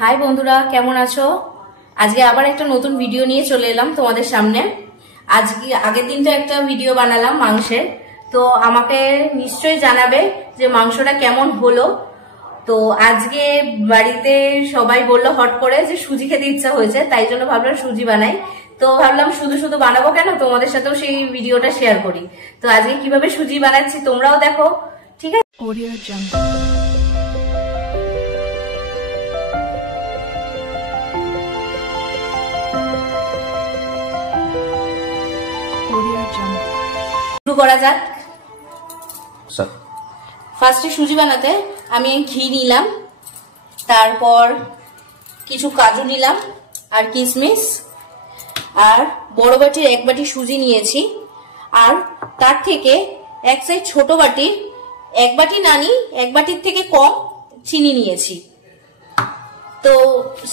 High বন্ধুরা, কেমন আছো? আজকে আবার একটা নতুন ভিডিও নিয়ে চলে এলাম তোমাদের সামনে। আজকে আগের দিন তো একটা ভিডিও বানালাম মাংসের, তো আমাকে নিশ্চয়ই জানাবে যে মাংসটা কেমন হলো। তো আজকে বাড়িতে সবাই বললো হট করে যে সুজি খেতে ইচ্ছা হয়েছে, তাই জন্য ভাবলাম সুজি বানাই। তো ভাবলাম শুধু শুধু বানাবো কেন, তোমাদের সাথেও সেই ভিডিওটা শেয়ার করি। তো আজকে কিভাবে সুজি বানাচ্ছি তোমরাও দেখো, ঠিক আছে? Audio jungle. শুরু করা যাক। ফার্স্টে সুজি বানাতে আমি ঘি নিলাম, তারপর কিছু কাজু নিলাম আর কিশমিশ, আর বড় বাটির এক বাটি সুজি নিয়েছি, আর তার থেকে এক সাইড ছোট বাটির এক বাটি না নিই, এক বাটির থেকে কম চিনি নিয়েছি। তো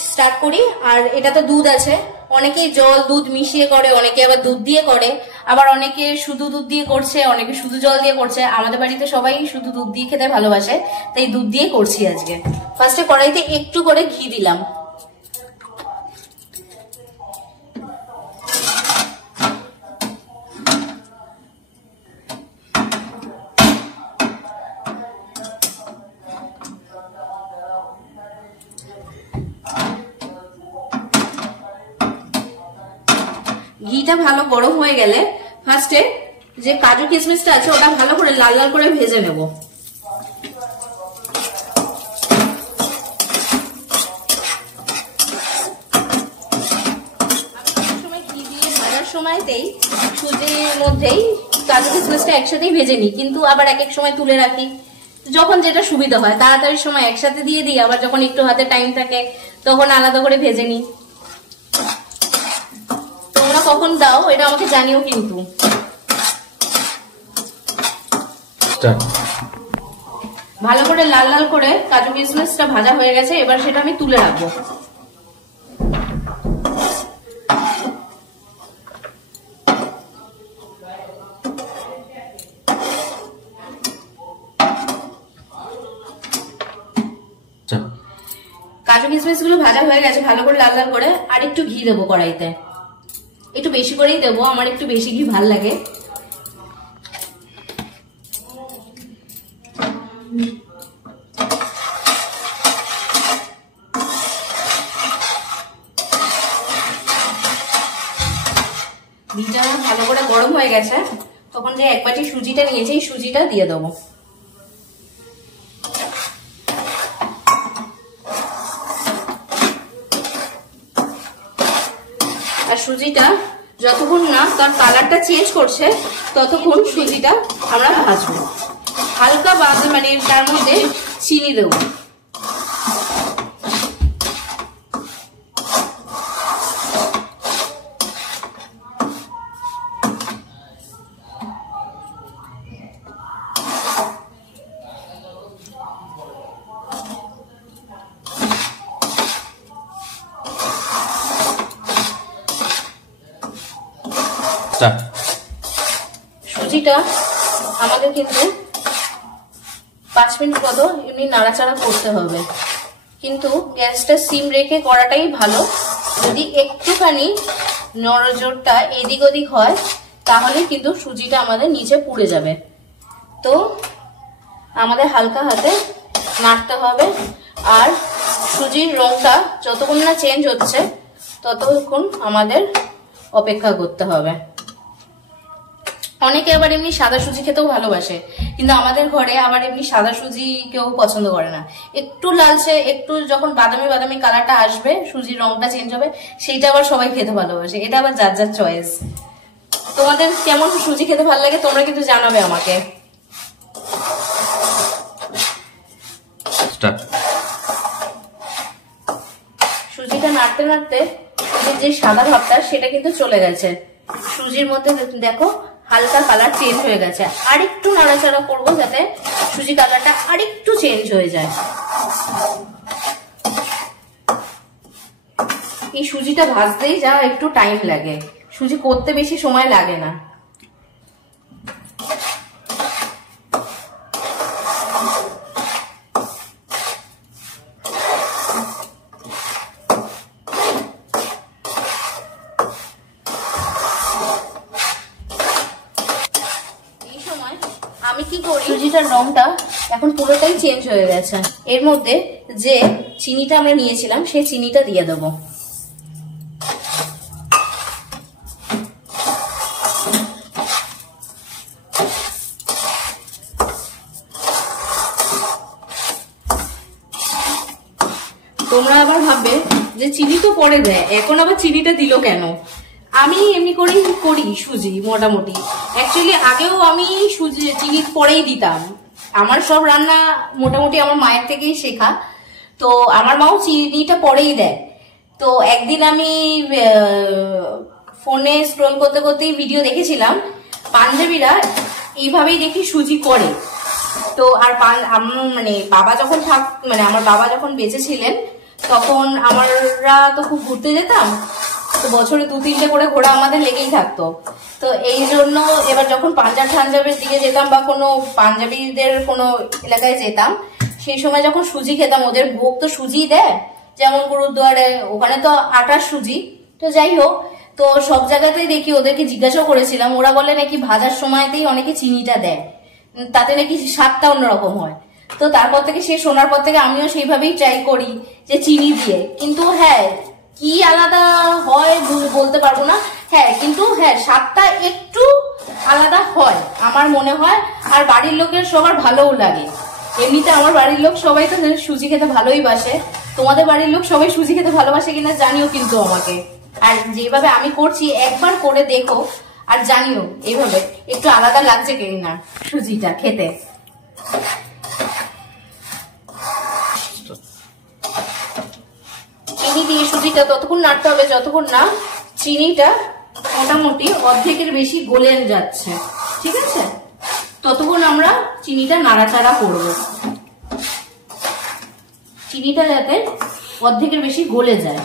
স্টার্ট করি। আর এটা তো দুধ আছে, অনেকেই জল দুধ মিশিয়ে করে, অনেকে আবার দুধ দিয়ে করে, আবার অনেকে শুধু দুধ দিয়ে করছে, অনেকে শুধু জল দিয়ে করছে। আমাদের বাড়িতে সবাই শুধু দুধ দিয়ে খেতে ভালোবাসে, তাই দুধ দিয়ে করছি আজকে। ফার্স্টে কড়াইতে একটু করে ঘি দিলাম, ঘিটা ভালো গরম হয়ে গেলে ফার্স্টে যে কাজু কিশমিশটা আছে ওটা ভালো করে লাল লাল করে ভেজে নেব। ঘি দিয়ে ভাজার সময়তেই সুজির মধ্যেই কাজু কিশমিশটা একসাথেই ভেজে নিই, কিন্তু আবার এক এক সময় তুলে রাখি, যখন যেটা সুবিধা হয়। তাড়াতাড়ি সময় একসাথে দিয়ে দিই, আবার যখন একটু হাতে টাইম থাকে তখন আলাদা করে ভেজে নিই। তোমরা কখন দাও এটা আমাকে জানিও কিন্তু। ভালো করে লাল লাল করে কাজু কিশমিশটা ভাজা হয়ে গেছে, এবার সেটা আমি তুলে রাখবো। কাজু কিশমিশ গুলো ভাজা হয়ে গেছে ভালো করে লাল লাল করে। আর একটু ঘি দেবো কড়াইতে, একটু বেশি করেই দেবো, আমার একটু বেশি ঘি ভাল লাগে। ঘিটা ভালো করে গরম হয়ে গেছে, তখন যে এক বাটি সুজিটা নিয়েছি এই সুজিটা দিয়ে দেবো। আর সুজিটা যতক্ষণ না তার কালারটা চেঞ্জ করছে ততক্ষণ সুজিটা আমরা ভাজবো। হালকা বাজে মানে তার মধ্যে চিনি দেবো। সুজিটা আমাদের কিন্তু 5 মিনিট মতো এমনি নাড়াচাড়া করতে হবে, কিন্তু গ্যাসটা সিম রেখে করাটাই ভালো। যদি একটুখানি নড়জোড়টা এদিক ওদিক হয় তাহলে কিন্তু সুজিটা আমাদের নিচে পুড়ে যাবে। তো আমাদের হালকা হাতে নাড়তে হবে, আর সুজির রংটা যতক্ষণ না চেঞ্জ হচ্ছে ততক্ষণ আমাদের অপেক্ষা করতে হবে। অনেকে আবার এমনি সাদা সুজি খেতেও ভালোবাসে, কিন্তু আমাদের ঘরে আবার এমনি সাদা সুজি কেউ পছন্দ করে না। একটু লালচে, একটু যখন বাদামি বাদামি কালারটা আসবে, সুজির রংটা চেঞ্জ হবে, সেইটা আবার সবাই খেতে ভালোবাসে। এটা আবার যার যার চয়েস। তোমাদের কেমন সুজি খেতে ভালো লাগে তোমরা কিন্তু জানাবে আমাকে। সুজিটা নাড়তে নাড়তে যে সাদা ভাবটা সেটা কিন্তু চলে গেছে। সুজির মধ্যে দেখো হালকা কালার চেঞ্জ হয়ে গেছে। আরেকটু নাড়াচাড়া করবো যাতে সুজি কালারটা আরেকটু চেঞ্জ হয়ে যায়। এই সুজিটা ভাজতেই যা একটু টাইম লাগে, সুজি করতে বেশি সময় লাগে না। সুজিটার রংটা এখন পুরোটাই চেঞ্জ হয়ে গেছে। এর মধ্যে যে চিনিটা আমরা নিয়েছিলাম সেই চিনিটা দিয়ে দেবো। তোমরা আবার ভাববে যে চিনি তো পরে দেয়, এখন আবার চিনিটা দিল কেন? আমি এমনি করেই করি সুজি মোটামুটি। অ্যাকচুয়ালি আগেও আমি সুজি চিনি পরেই দিতাম। আমার সব রান্না মোটামুটি আমার মায়ের থেকেই শেখা, তো আমার মাও চিনিটা পরেই দেয়। তো একদিন আমি ফোনে স্ক্রল করতে করতেই ভিডিও দেখেছিলাম, পাঞ্জাবিরা এইভাবেই দেখি সুজি করে। তো আর মানে বাবা যখন আমার বাবা যখন বেঁচে ছিলেন তখন আমরা তো খুব ঘুরতে যেতাম, তো বছরে 2-3টে করে ঘোরা আমাদের লেগেই থাকতো। তো এই জন্য এবার যখন পাঞ্জাবের দিকে যেতাম বা কোনো পাঞ্জাবিদের কোনো এলাকায় যেতাম, সেই সময় যখন সুজি খেতাম, ওদের ভোগ তো সুজি দেয়, যেমন গুরুদ্বারে ওখানে তো আটার সুজি। তো যাই হোক, তো সব জায়গাতেই দেখি, ওদেরকে জিজ্ঞাসাও করেছিলাম, ওরা বলে নাকি ভাজার সময়তেই অনেকে চিনিটা দেয়, তাতে নাকি স্বাদটা অন্যরকম হয়। তো তারপর থেকে সে শোনার পর থেকে আমিও সেইভাবেই ট্রাই করি যে চিনি দিয়ে। কিন্তু হ্যাঁ, কি আলাদা হয় বলতে পারবো না, হ্যাঁ কিন্তু হ্যাঁ স্বাদটা একটু আলাদা হয় আমার মনে হয়। আর বাড়ির লোকের সবার ভালোও লাগে। এমনিতে আমার বাড়ির লোক সবাই তো সুজি খেতে ভালোই বাসে। তোমাদের বাড়ির লোক সবাই সুজি খেতে ভালোবাসে কিনা জানিও কিন্তু আমাকে। আর যেভাবে আমি করছি একবার করে দেখো আর জানিও এইভাবে একটু আলাদা লাগছে কিনা সুজিটা খেতে। চিনি দিয়ে সুজিটা ততক্ষণ নাড়তে হবে যতক্ষণ না চিনিটা মোটামুটি অর্ধেকের বেশি গলে যাচ্ছে, ঠিক আছে? ততক্ষণ আমরা চিনিটা নাড়াচাড়া করব, চিনিটা যাতে অর্ধেকের বেশি গলে যায়।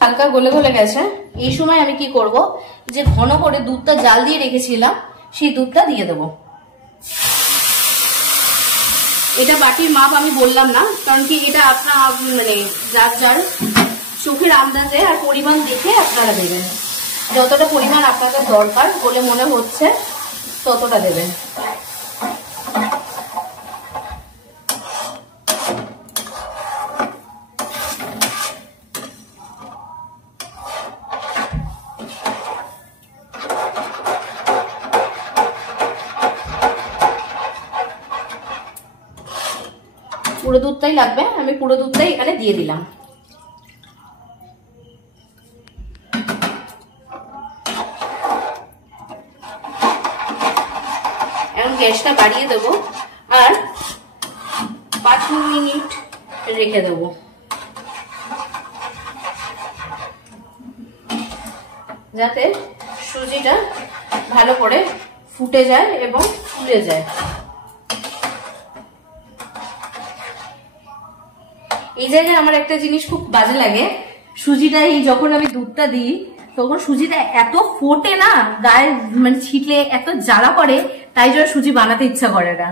হালকা গলে গলে গেছে। এই সময় আমি কি করব, যে ঘন করে দুধটা জাল দিয়ে রেখেছিলাম সেই দুধটা দিয়ে দেবো। এটা বাটির মাপ আমি বললাম না, কারণ কি এটা আপনার মানে যার যার চোখের আন্দাজে আর পরিমাণ দেখে আপনারা দেবেন। যতটা পরিমাণ আপনাদের দরকার বলে মনে হচ্ছে ততটা দেবেন। পুরো দুধটাই লাগবে, আমি পুরো দুধটাই এখানে দিয়ে দিলাম। এখন গ্যাসটা বাড়িয়ে দেবো আর 5 মিনিট রেখে দেবো, যাতে সুজিটা ভালো করে ফুটে যায় এবং ফুলে যায়। এই জায়গায় আমার একটা জিনিস খুব বাজে লাগে, সুজিটা এই যখন আমি দুধটা দিই তখন সুজিটা এত ফোটে না, গায়ে মানে ছিটলে এত জ্বালা করে, তাই জন্য সুজি বানাতে ইচ্ছা করে না।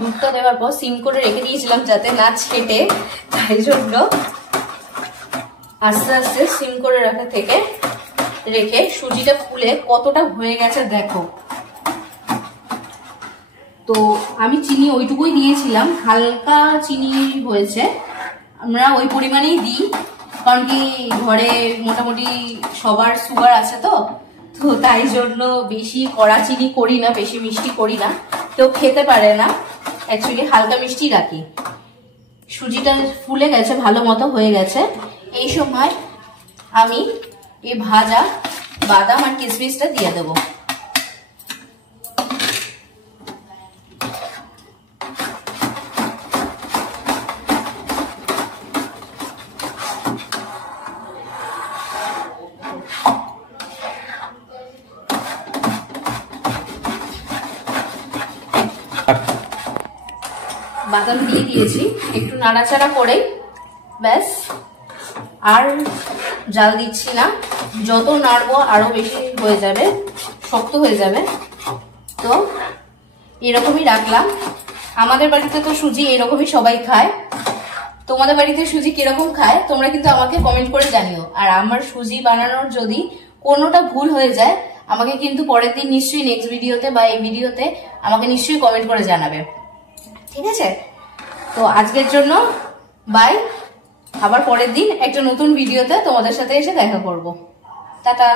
দুধটা দেওয়ার পর সিম করে রেখে দিয়েছিলাম যাতে না ছেটে, তাই জন্য আস্তে আস্তে সিম করে রাখা থেকে রেখে সুজিটা ফুলে কতটা হয়ে গেছে দেখো। তো আমি চিনি ওইটুকুই দিয়েছিলাম, হালকা চিনি হয়েছে, আমরা ওই পরিমাণেই দিই, কারণ কি ঘরে মোটামুটি সবার সুগার আছে, তো তো তাই জন্য বেশি কড়া চিনি করি না, বেশি মিষ্টি করি না, কেউ খেতে পারে না, অ্যাকচুয়ালি হালকা মিষ্টি রাখি। সুজিটা ফুলে গেছে, ভালো মতো হয়ে গেছে। এই সময় আমি এই ভাজা বাদাম আর কিশমিশটা দিয়ে দেবো। বাদাম দিয়ে দিয়েছি, একটু নাড়াচাড়া করে ব্যাস, আর জাল দিচ্ছি না। যত নাড়বো আরো বেশি হয়ে যাবে, শক্ত হয়ে যাবে। তো এরকমই রাখলাম। আমাদের বাড়িতে তো সুজি এরকমই সবাই খায়। তোমাদের বাড়িতে সুজি কিরকম খায় তোমরা কিন্তু আমাকে কমেন্ট করে জানিও। আর আমার সুজি বানানোর যদি কোনোটা ভুল হয়ে যায় আমাকে কিন্তু পরের দিন নিশ্চয়ই নেক্সট ভিডিওতে বা এই ভিডিওতে আমাকে নিশ্চয়ই কমেন্ট করে জানাবে, ঠিক আছে? তো আজকের জন্য বাই, আবার পরের দিন একটা নতুন ভিডিওতে তোমাদের সাথে এসে দেখা করব। টাটা।